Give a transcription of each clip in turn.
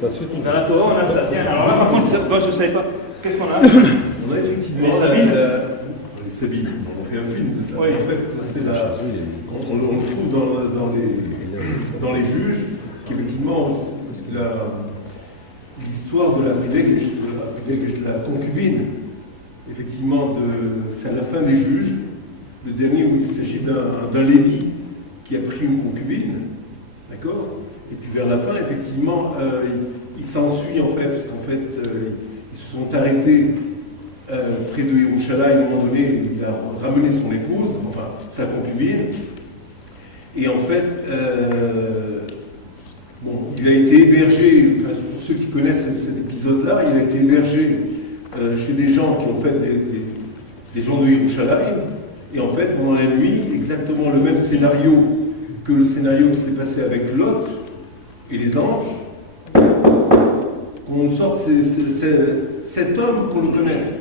Ça se fait tout. Dans la Torah, on a ça. Tiens, alors là, par contre, moi, je ne savais pas. Qu'est-ce qu'on a? On a effectivement les Sabines. On fait un film de ça. Oui. En fait, c'est on le trouve dans les juges, qu'effectivement, l'histoire de la la concubine, effectivement, c'est à la fin des juges, le dernier où il s'agit d'un Lévi qui a pris une concubine, d'accord? Et puis vers la fin, effectivement, il s'ensuit en fait, puisqu'en fait, ils se sont arrêtés près de Yerushalayim, à un moment donné, il a ramené son épouse, enfin sa concubine, et en fait, il a été hébergé, enfin, pour ceux qui connaissent cet épisode-là, il a été hébergé chez des gens qui ont fait des gens de Yerushalayim, et en fait, pendant la nuit, exactement le même scénario que le scénario qui s'est passé avec Lot et les anges, qu'on sorte cet homme qu'on le connaisse.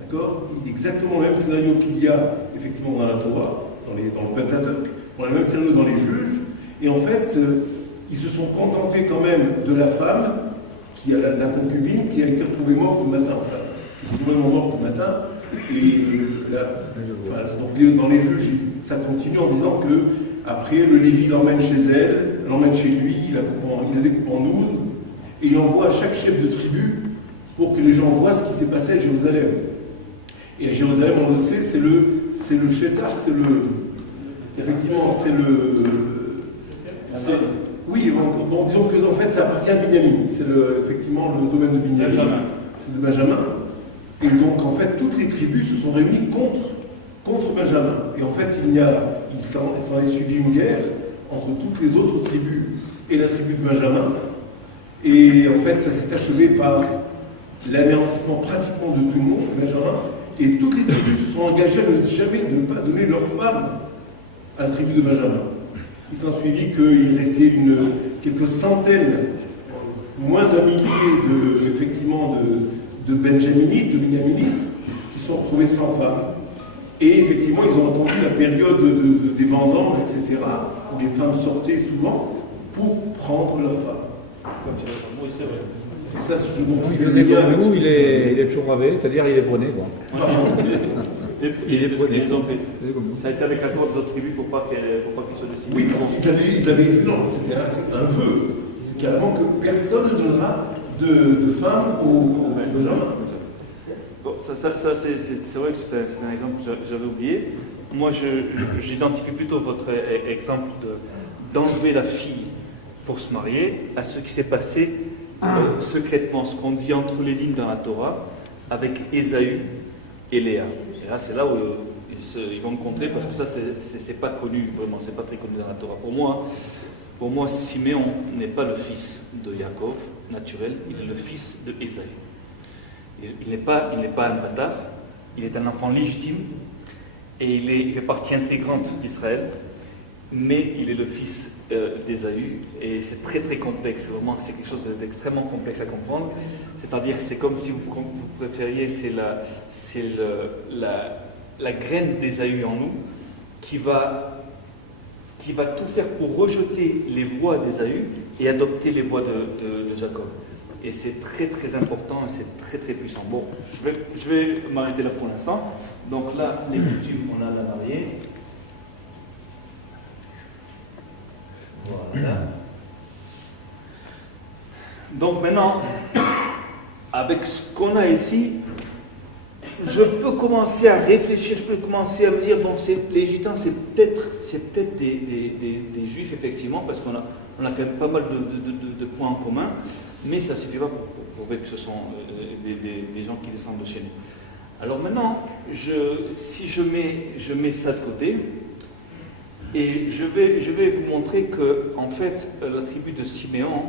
D'accord? Exactement le même scénario qu'il y a effectivement dans la Torah, dans le Pentateuch, on a le même scénario dans les juges, et en fait, ils se sont contentés quand même de la femme, qui a la concubine, qui a été retrouvée morte le matin, enfin, qui est complètement morte le matin, et donc dans les juges, ça continue en disant que après le Lévi l'emmène chez elle, l'emmène chez lui, il la découpe en 12, et il envoie à chaque chef de tribu pour que les gens voient ce qui s'est passé à Jérusalem. Et à Jérusalem, on le sait, c'est le Shetar, effectivement, oui, bon, disons que en fait, ça appartient à Binyamin, c'est effectivement le domaine de Binyamin, c'est de Benjamin. Et donc, en fait, toutes les tribus se sont réunies contre Benjamin. Et en fait, il s'en est suivi une guerre entre toutes les autres tribus et la tribu de Benjamin. Et en fait, ça s'est achevé par l'anéantissement pratiquement de tout le monde, Benjamin. Et toutes les tribus se sont engagées à ne pas donner leur femme à la tribu de Benjamin. Il s'en suivit qu'il restait quelques centaines, moins d'un millier de Benjaminites, de Binyaminites, qui sont retrouvés sans femme. Et effectivement, ils ont entendu la période des vendanges, etc., où les femmes sortaient souvent pour prendre leur femme. Et ça, il venait comme nous, il est chouravé, c'est-à-dire il est brené, quoi. Il est brené, ils ont fait. Ça a été avec l'accord des autres tribus pour pas qu'ils soient décidés. Oui, parce qu'ils avaient vu, non, c'était un vœu. C'est carrément que personne ne donnera de femmes aux Benjamin. Bon, ça c'est vrai que c'est un exemple que j'avais oublié. Moi, j'identifie plutôt votre exemple d'enlever la fille pour se marier à ce qui s'est passé secrètement, ce qu'on dit entre les lignes dans la Torah, avec Ésaü et Léa. Et là, c'est là où ils vont rencontrer, parce que ça, c'est pas connu, vraiment, c'est pas très connu dans la Torah. Pour moi, Siméon n'est pas le fils de Yaakov, naturel, il est le fils de Ésaü. Il n'est pas un bâtard, il est un enfant légitime, et il fait partie intégrante d'Israël, mais il est le fils d'Ésaü, et c'est très très complexe, vraiment c'est quelque chose d'extrêmement complexe à comprendre. C'est-à-dire c'est comme si vous préfériez, c'est la graine d'Ésaü en nous qui va tout faire pour rejeter les voies d'Ésaü et adopter les voies de Jacob. Et c'est très très important et c'est très très puissant. Bon, je vais m'arrêter là pour l'instant. Donc là, les coutumes, on a la mariée. Voilà. Donc maintenant, avec ce qu'on a ici, je peux commencer à réfléchir, je peux commencer à me dire, bon, les gitans, c'est peut-être des juifs, effectivement, parce qu'on a quand même pas mal de points en commun, mais ça ne suffit pas pour prouver que ce sont des gens qui descendent de chez nous. Alors maintenant, si je mets ça de côté, et je vais vous montrer que, en fait, la tribu de Siméon,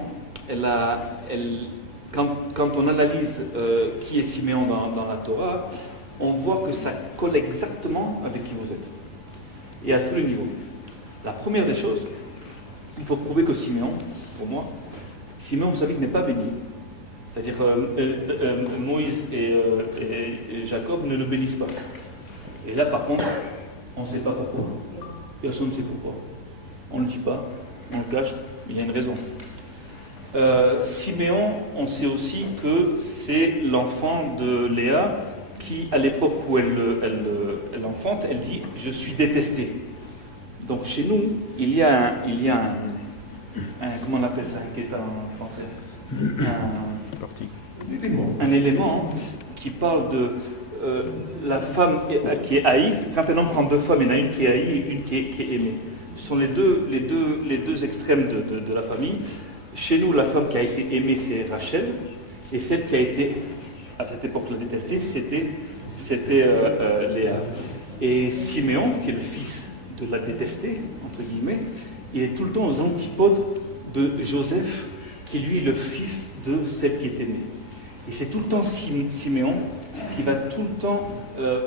quand on analyse qui est Siméon dans la Torah, on voit que ça colle exactement avec qui vous êtes. Et à tous les niveaux. La première des choses, il faut prouver que Siméon, pour moi, Siméon, vous savez qu'il n'est pas béni. C'est-à-dire Moïse et Jacob ne le bénissent pas. Et là, par contre, on ne sait pas pourquoi. Personne ne sait pourquoi. On ne le dit pas, on le cache, mais il y a une raison. Siméon, on sait aussi que c'est l'enfant de Léa qui, à l'époque où elle enfante, elle dit « je suis détestée ». Donc chez nous, il y a un comment on appelle ça, qui est en français, un élément qui parle de la femme qui est haïe. Quand un homme prend deux femmes, il y en a une qui est haïe et une qui est aimée. Ce sont les deux extrêmes de la famille. Chez nous, la femme qui a été aimée, c'est Rachel, et celle qui a été, à cette époque-là, détestée, c'était Léa. Et Siméon, qui est le fils de la détestée, entre guillemets, il est tout le temps aux antipodes de Joseph, qui lui est le fils de celle qui est aimée. Et c'est tout le temps Siméon qui va tout le temps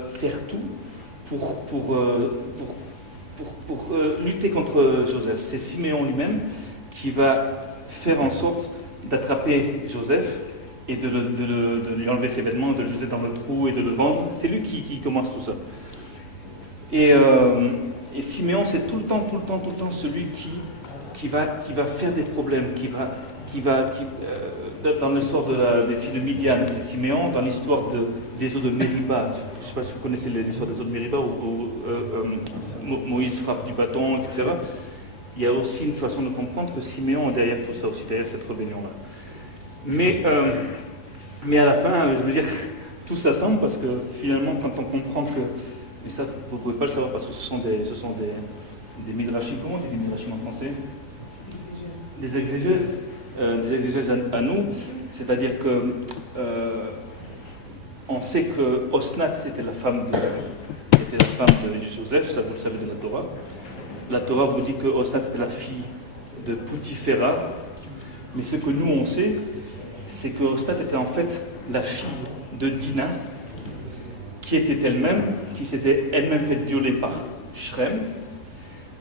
faire tout pour lutter contre Joseph. C'est Siméon lui-même qui va faire en sorte d'attraper Joseph et de lui enlever ses vêtements, de le jeter dans le trou et de le vendre. C'est lui qui commence tout ça. Et Siméon, c'est tout le temps celui qui va faire des problèmes, dans l'histoire des filles de Midian, c'est Siméon. Dans l'histoire des eaux de Mériba, je ne sais pas si vous connaissez l'histoire des eaux de Mériba, où Moïse frappe du bâton, etc. Il y a aussi une façon de comprendre que Siméon est derrière tout ça aussi, derrière cette rébellion-là. Mais à la fin, je veux dire, tout s'assemble parce que finalement, quand on comprend que, et ça vous ne pouvez pas le savoir parce que ce sont des midrashim, comment on dit des midrashim en français? Des exégèses à nous, c'est-à-dire que on sait que Osnat c'était la femme de Joseph, ça vous le savez de la Torah. La Torah vous dit que Osnat était la fille de Poutifera, mais ce que nous on sait, c'est que Osnat était en fait la fille de Dina, qui s'était elle-même fait violer par Shrem,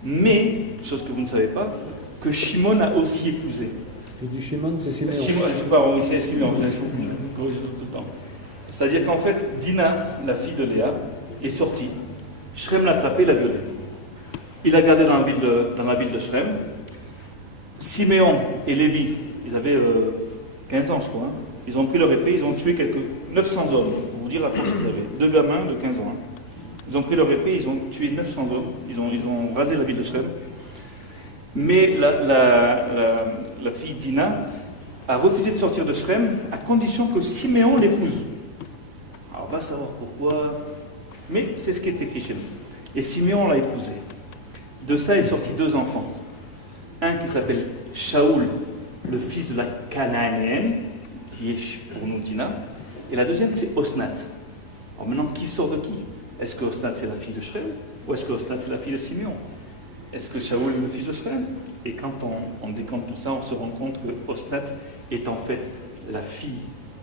mais, chose que vous ne savez pas, que Shimon a aussi épousé. Tu dis Shimon, c'est Siméon. Shimon, je ne sais pas, oui, c'est Siméon, je corrige tout le temps. C'est-à-dire qu'en fait, Dina, la fille de Léa, est sortie. Shrem l'a attrapée, l'a violée. Il l'a gardée dans la ville de Shrem. Siméon et Lévi, ils avaient 15 ans, je crois. Hein. Ils ont pris leur épée, ils ont tué 900 hommes. Pour vous dire la force qu'ils avaient. Deux gamins de 15 ans. Hein. Ils ont pris leur épée, ils ont tué 900 hommes. Ils ont rasé la ville de Shrem. Mais la fille Dina a refusé de sortir de Shrem à condition que Siméon l'épouse. Alors on va savoir pourquoi, mais c'est ce qui est écrit chez nous. Et Siméon l'a épousée. De ça est sorti deux enfants. Un qui s'appelle Shaoul, le fils de la Cananéenne, qui est pour nous Dina, et la deuxième c'est Osnat. Alors maintenant, qui sort de qui? Est-ce que Osnat c'est la fille de Shrem ou est-ce que Osnat c'est la fille de Siméon? Est-ce que Shaoul est le fils de Shrem? Et quand on décompte tout ça, on se rend compte que Osnat est en fait la fille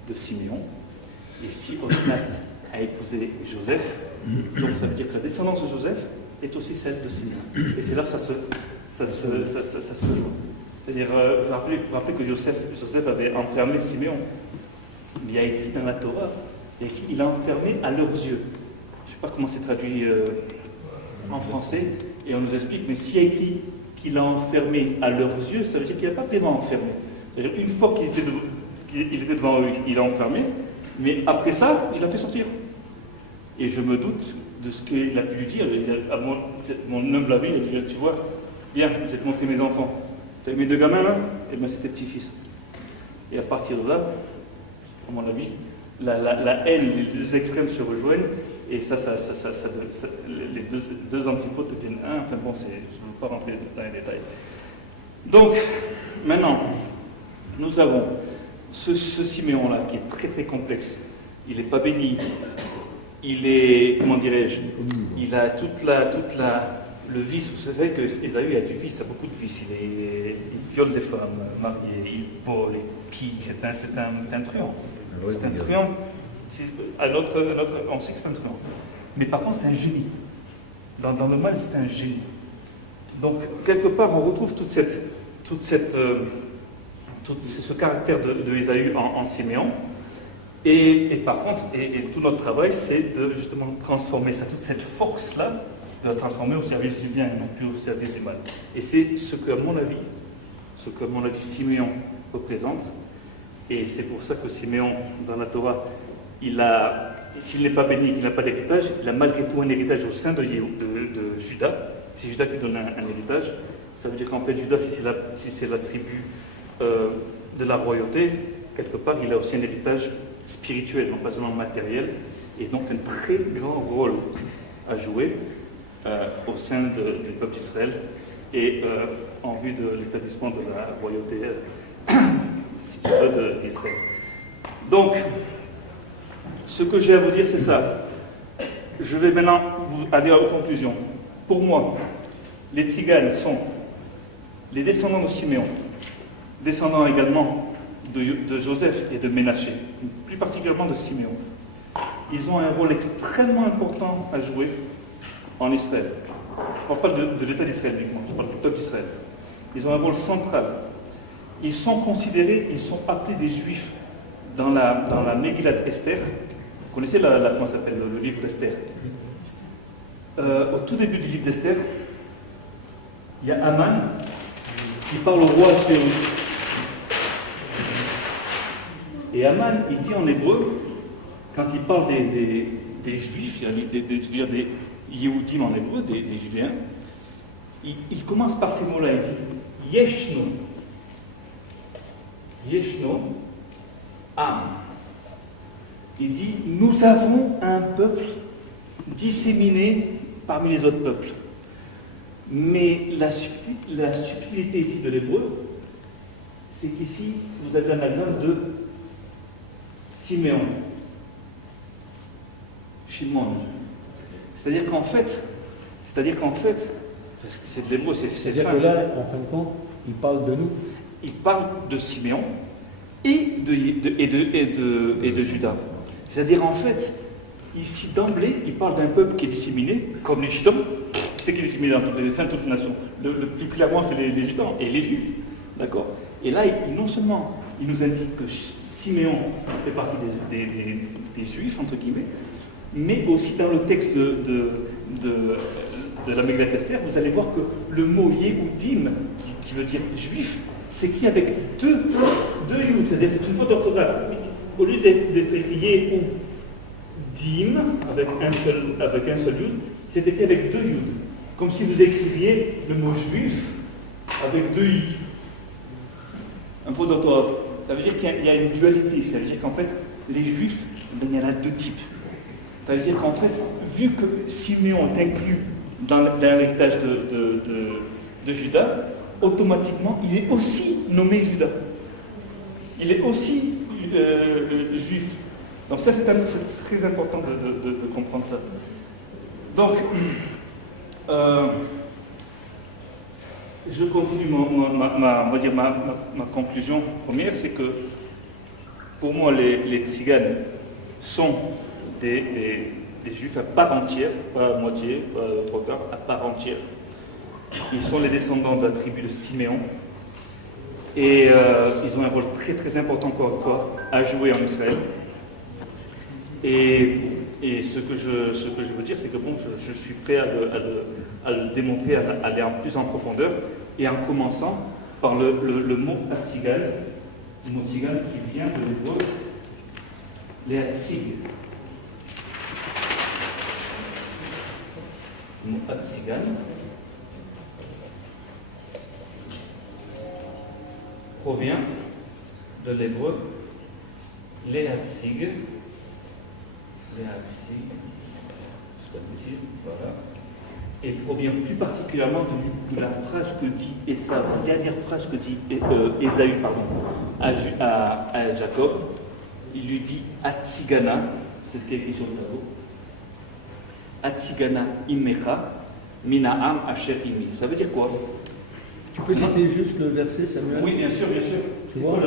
de Siméon. Et si Osnat a épousé Joseph, donc ça veut dire que la descendance de Joseph est aussi celle de Siméon. Et c'est là que ça se rejoint. C'est-à-dire, vous vous rappelez que Joseph avait enfermé Siméon. Mais il y a écrit dans la Torah, il l'a enfermé à leurs yeux. Je ne sais pas comment c'est traduit en français, et on nous explique, mais s'il y a écrit qu'il l'a enfermé à leurs yeux, ça veut dire qu'il n'a pas vraiment enfermé. C'est-à-dire, une fois qu'il était devant eux, il l'a enfermé, mais après ça, il l'a fait sortir. Et je me doute de ce qu'il a pu lui dire. À mon humble avis, il a dit, tu vois, viens, je vais te montrer mes enfants. Tu as mes deux gamins là? Eh bien, c'est tes petits-fils. Et à partir de là, à mon avis, la haine, les deux extrêmes se rejoignent, et les deux antipodes deviennent un. Enfin bon, je ne veux pas rentrer dans les détails. Donc, maintenant, nous avons ce Siméon-là qui est très très complexe. Il n'est pas béni. Il est, comment dirais-je, il a le vice. Vous savez que Ésaü a du vice, il a beaucoup de vices. Il viole des femmes mariées, il vole, il pille. C'est un truand. C'est un truand. On sait que c'est un truand. Mais par contre, c'est un génie. Dans le mal, c'est un génie. Donc, quelque part, on retrouve tout ce caractère de Ésaü en Siméon. Et par contre, tout notre travail, c'est de justement transformer ça, toute cette force-là, de la transformer au service du bien et non plus au service du mal. Et c'est ce que, à mon avis, ce que, à mon avis, Siméon représente. Et c'est pour ça que Siméon, dans la Torah, s'il n'est pas béni, qu'il n'a pas d'héritage, il a malgré tout un héritage au sein de Juda. C'est Juda qui donne un héritage. Ça veut dire qu'en fait, Juda, si c'est la tribu de la royauté, quelque part, il a aussi un héritage spirituel, non pas seulement matériel, et donc un très grand rôle à jouer au sein du peuple d'Israël et en vue de l'établissement de la royauté si tu veux, d'Israël. Donc, ce que j'ai à vous dire, c'est ça. Je vais maintenant aller aux conclusions. Pour moi, les Tziganes sont les descendants de Siméon, descendants également de Joseph et de Ménaché, plus particulièrement de Siméon. Ils ont un rôle extrêmement important à jouer en Israël. Je ne parle pas de l'État d'Israël uniquement, je parle du peuple d'Israël. Ils ont un rôle central. Ils sont considérés, ils sont appelés des Juifs dans la Megillat Esther. Vous connaissez comment ça s'appelle, le livre d'Esther. Au tout début du livre d'Esther, il y a Aman qui parle au roi Assuérus. Et Aman, il dit en hébreu, quand il parle des Juifs, des Yehoudim en hébreu, des Judéens, il commence par ces mots-là, il dit Yeshno. Yeshno, Am. Il dit, nous avons un peuple disséminé parmi les autres peuples. Mais la subtilité ici de l'hébreu, c'est qu'ici, vous avez un amalgame de Siméon, Shimon. C'est-à-dire qu'en fait, parce que c'est de l'hébreu, c'est-à-dire que là, en fin de compte, il parle de nous. Il parle de Siméon et de Juda. C'est-à-dire en fait, ici d'emblée, il parle d'un peuple qui est disséminé, comme les Gitans. Qui c'est qui est disséminé dans toutes les nations? Le plus clairement, c'est les Gitans et les Juifs. D'accord? Et là, non seulement il nous indique que Siméon fait partie des Juifs, entre guillemets, mais aussi dans le texte de la Megillat Esther, vous allez voir que le mot Yehudim, qui veut dire juif, s'écrit avec deux yud, c'est-à-dire c'est une faute d'orthographe. Au lieu d'être Yehudim avec un seul yud, c'est écrit avec deux yud. Comme si vous écriviez le mot juif avec deux i. Un faute d'orthographe. Ça veut dire qu'il y a une dualité. Ça veut dire qu'en fait, les juifs, il y en a deux types. Ça veut dire qu'en fait, vu que Siméon est inclus dans l'héritage de Juda, automatiquement, il est aussi nommé Juda. Il est aussi juif. Donc ça, c'est très important de comprendre ça. Donc, je continue ma conclusion première, c'est que pour moi, les Tziganes sont des Juifs à part entière, pas à moitié, pas à trois quarts, à part entière. Ils sont les descendants de la tribu de Siméon et ils ont un rôle très très important encore à jouer en Israël. Et ce que je veux dire, c'est que bon, je suis prêt à le démontrer, à aller plus en profondeur, et en commençant par le mot Hatzigan, le mot Tzigan qui vient de l'hébreu les Hatzig. Le mot Hatzigan provient de l'hébreu les Hatzig. Voilà. Et provient plus particulièrement de la phrase que dit Esaü, la dernière phrase que dit Ésaü à Jacob. Il lui dit Hatzigana, c'est ce qui est écrit sur le tableau. Hatzigana imecha minaam asher imi. Ça veut dire quoi? Tu peux citer juste le verset, Samuel? Oui, bien sûr, bien sûr. Tu vois,